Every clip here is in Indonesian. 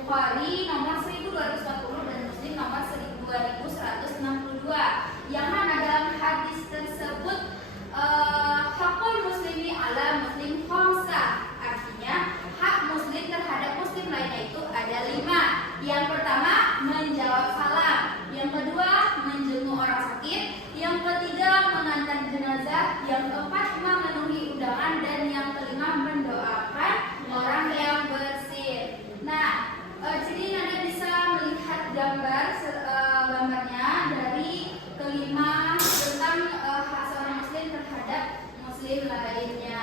Bukhari nomor 1240 dan Muslim nomor 2162. Yang mana dalam hadis tersebut hakul muslimi ala muslim khamsah, artinya hak muslim terhadap muslim lainnya itu ada 5. Yang pertama menjawab salam, yang kedua menjenguk orang sakit, yang ketiga mengantar jenazah, yang keempat memenuhi undangan, dan yang kelima mendoakan orang yang bersin. Nah, jadi Anda bisa melihat gambarnya dari kelima tentang hak seorang muslim terhadap muslim lainnya.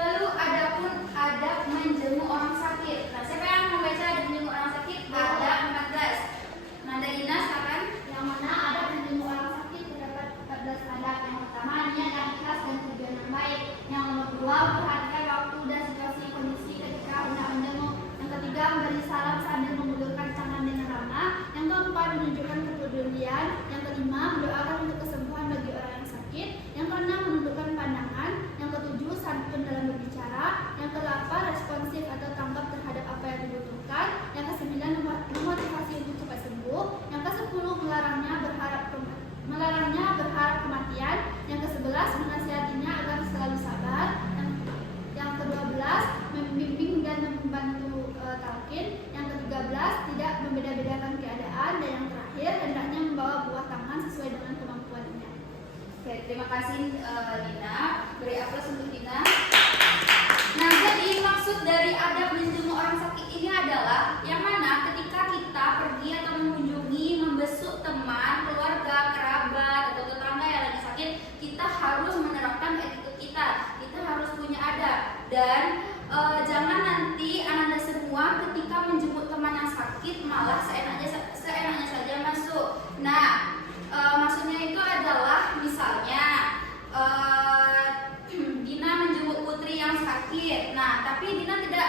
Lalu adapun adab menjenguk orang sakit. Nah, siapa yang membaca adab menjenguk orang sakit? Ada 14. Nanda Ina, silakan. Yang mana adab menjenguk orang sakit terdapat 14 adab. Yang pertama, niat yang ikhlas dan tujuan yang baik. Yang nomor 2, perhatikan waktu dan situasi kondisi ketika hendak menjenguk. Yang ketiga, memberi salam sambil mengulurkan tangan dengan ramah. Yang keempat, menunjukkan kepedulian. Yang kelima, mendoakan untuk kesembuhan bagi orang yang sakit. Yang keenam, menundukkan pandangan. Yang ketujuh, santun dalam berbicara. Yang kedelapan, responsif atau tanggap terhadap apa yang dibutuhkan. Yang kesembilan, memotivasi untuk cepat sembuh. Yang kesepuluh, melarangnya berharap kematian. Yang ke-11, menasihatinya agar selalu sabar. Yang ke-12, membimbing dan membantu talqin. Yang ke-13, tidak membeda-bedakan keadaan. Dan yang terakhir, hendaknya membawa buah tangan sesuai dengan kemampuannya. Oke, terima kasih Dina. Beri aplaus untuk Dina. Nah, jadi maksud dari adab menjenguk orang sakit ini adalah yang mana ketika kita pergi atau mengunjungi, membesuk teman, keluarga, kerabat, atau tetangga yang lagi sakit, kita harus menerapkan etika kita. Kita harus punya adab. Dan jangan nanti Anda semua ketika menjemput teman yang sakit malah seenaknya saja masuk. Nah, maksudnya itu adalah misalnya Dina menjemput Putri yang sakit. Nah, tapi Dina tidak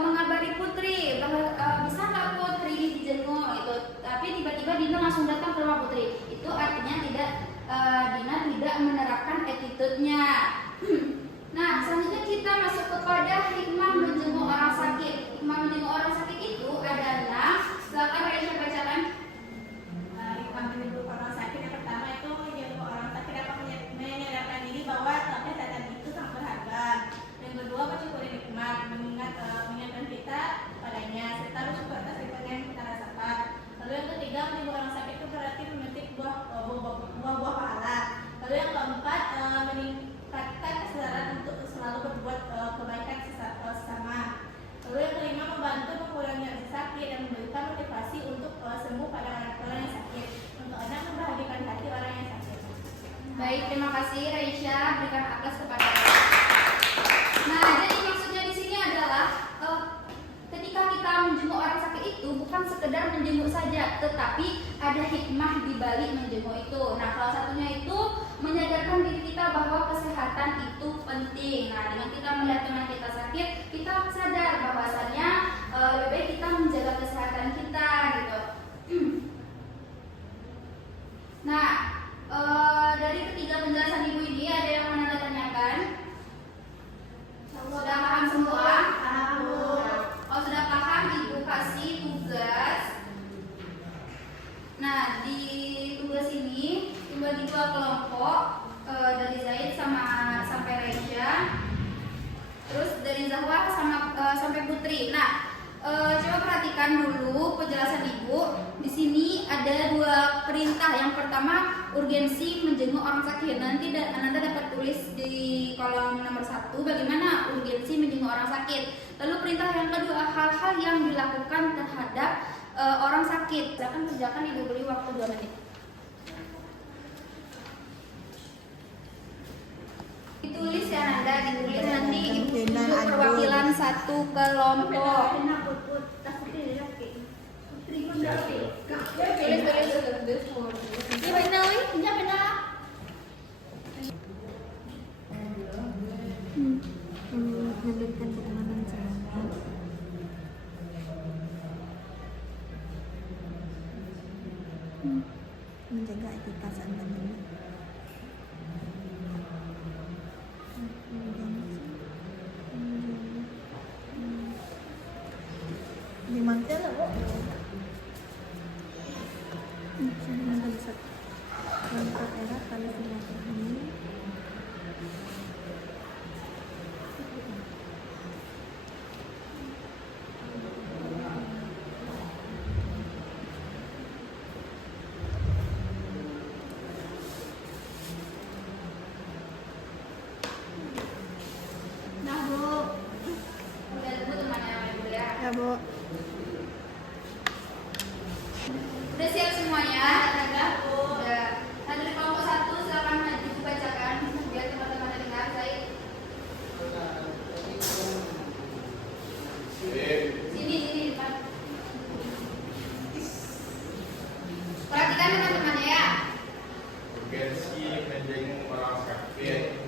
mengabari Putri bahwa bisa nggak Putri dijenguk itu. Tapi tiba-tiba Dina langsung datang ke rumah Putri. Itu artinya Dina tidak menerapkan attitude-nya. Nah, selanjutnya kita masuk kepada hikmah menjenguk orang sakit. Hikmah menjenguk orang sakit itu adalah, silakan Raisya bacakan. Hikmah menjenguk orang sakit yang pertama itu menjenguk orang sakit dapat menyadarkan diri bahwa kesehatan itu sangat berharga. Yang kedua, mensyukuri nikmat, mengingatkan kita padanya serta bersyukur atas nikmat yang kita rasakan. Lalu yang ketiga, menjenguk orang sakit itu berarti memetik buah pahala. Lalu yang keempat, meningkatkan kesadaran untuk selalu berbuat kebaikan sesama. Lalu yang kelima, membantu mengurangi rasa sakit dan memberikan motivasi untuk sembuh pada orang yang sakit. Untuk anak, membahagiakan hati orang yang sakit. Baik, terima kasih Raisya. Berikan aplaus kepada. Nah, jadi maksudnya di sini adalah ketika kita menjenguk orang sakit itu bukan sekedar menjenguk saja, tetapi ada hikmah di balik menjenguk itu. Nah, salah satunya itu menyadarkan diri kita bahwa kesehatan itu penting. Nah, dengan kita melihat teman kita sakit, kita sadar bahwasannya lebih baik kita menjaga kesehatan kita gitu. Nah, dari ketiga penjelasan Ibu ini ada yang mau Anda tanyakan? Sudah paham semua? Oh, sudah paham, Ibu kasih tugas. Nah, di tugas ini dibagi 2 kelompok, dari Zaid sampai Raisya, terus dari Zahwa sampai Putri. Nah, coba perhatikan dulu penjelasan Ibu. Di sini ada 2 perintah. Yang pertama, urgensi menjenguk orang sakit. Nanti Anda dapat tulis di kolom nomor 1 bagaimana urgensi menjenguk orang sakit. Lalu perintah yang kedua, hal-hal yang dilakukan terhadap orang sakit. Silakan kerjakan, Ibu beri waktu 2 menit. Ditulis ya Nanda, ditulis nanti Ibu tunjuk perwakilan 1 kelompok. Memberikan ketenangan selama menjaga etika saat menjenguk. Di mantel lah, Bu. Sini ada bisa. Langkah era kali ini. Nah, Bu. Udah tunggu temannya Ibu ya. Ya, Bu. Udah siap semuanya? Udah. Nah, dari kelompok 1 silakan dibacakan biar teman-teman dengar. Saya sini depan. Perhatikan teman-teman ya. Urgensi menjenguk orang sakit.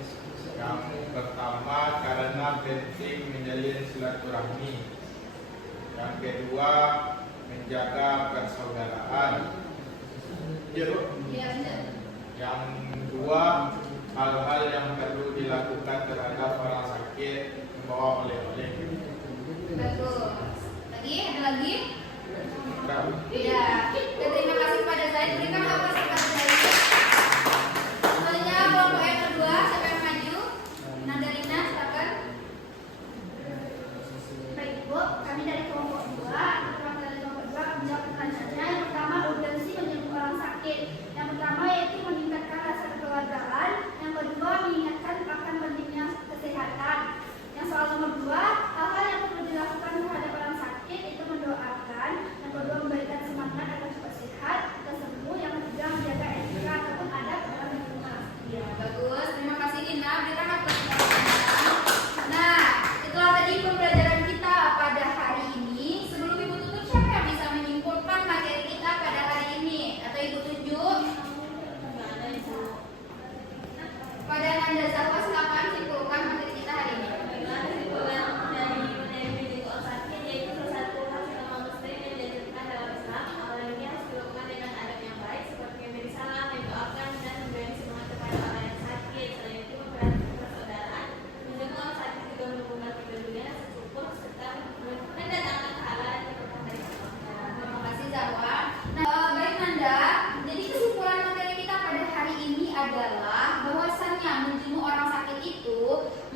Yang pertama karena penting menjalin silaturahmi. Yang kedua menjaga persaudaraan. Ya, Bu. Iya, benar. Yang kedua hal-hal yang perlu dilakukan terhadap orang sakit, membawa oleh-oleh. Bagus. Lagi? Ada lagi? Udah. Iya. Dan terima kasih kepada Zaid. Berikan aplaus kepada Zaid. Selanjutnya kelompok yang kedua, siapa yang maju? Nandarina, silakan. Baik, Bu. Kami dari kelompok 2 menjawab pertanyaannya. Yang pertama, urgensi menjenguk orang sakit. Yang pertama yaitu meningkatkan rasa kekeluargaan. Yang kedua, mengingatkan akan pentingnya kesehatan. Yang soal nomor 2, hal-hal yang perlu dilakukan terhadap orang sakit itu mendoakan. Yang kedua, memberikan semangat agar cepat sehat dan sembuh. Yang ketiga, menjaga etika ataupun adab dalam lingkungan. Ya, bagus. Terima kasih Nina. Berikan aplaus kepada Nina. Nah, itulah tadi pembelajaran kita pada hari ini. Sebelum Ibu tutup, siapa yang bisa menyimpulkan materi kita pada hari ini? Atau Ibu tunjuk? Pada Nanda Zahwa, silakan simpulkan materi kita hari ini. Terima kasih Zahwa. Nah, baik Nanda. Jadi kesimpulan materi kita pada hari ini adalah bahwasannya menjenguk orang sakit itu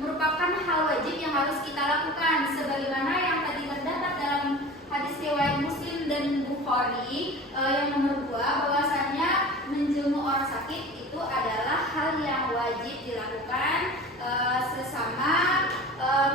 merupakan hal wajib yang harus kita lakukan, sebagaimana yang tadi terdapat dalam hadis riwayat Muslim dan Bukhari yang nomor 2, bahwasannya menjenguk orang sakit itu adalah hal yang wajib dilakukan sesama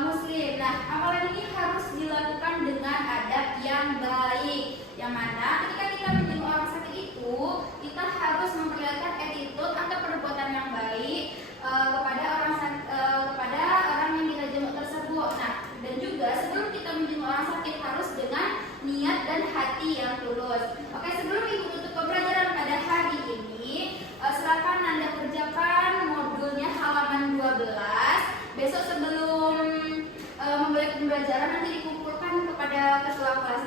Muslim. Nah, amalan ini harus dilakukan dengan adab yang baik, yang mana ketika kita menjenguk orang sakit itu kita harus memperlihatkan attitude atau perbuatan yang baik kepada orang yang kita jenguk tersebut. Nah, dan juga sebelum kita menjenguk orang sakit harus dengan niat dan hati yang tulus. Oke, sebelum Ibu tutup pembelajaran pada hari ini, silakan Anda kerjakan modulnya halaman 12. Besok sebelum memulai pembelajaran nanti dikumpulkan kepada ketua kelas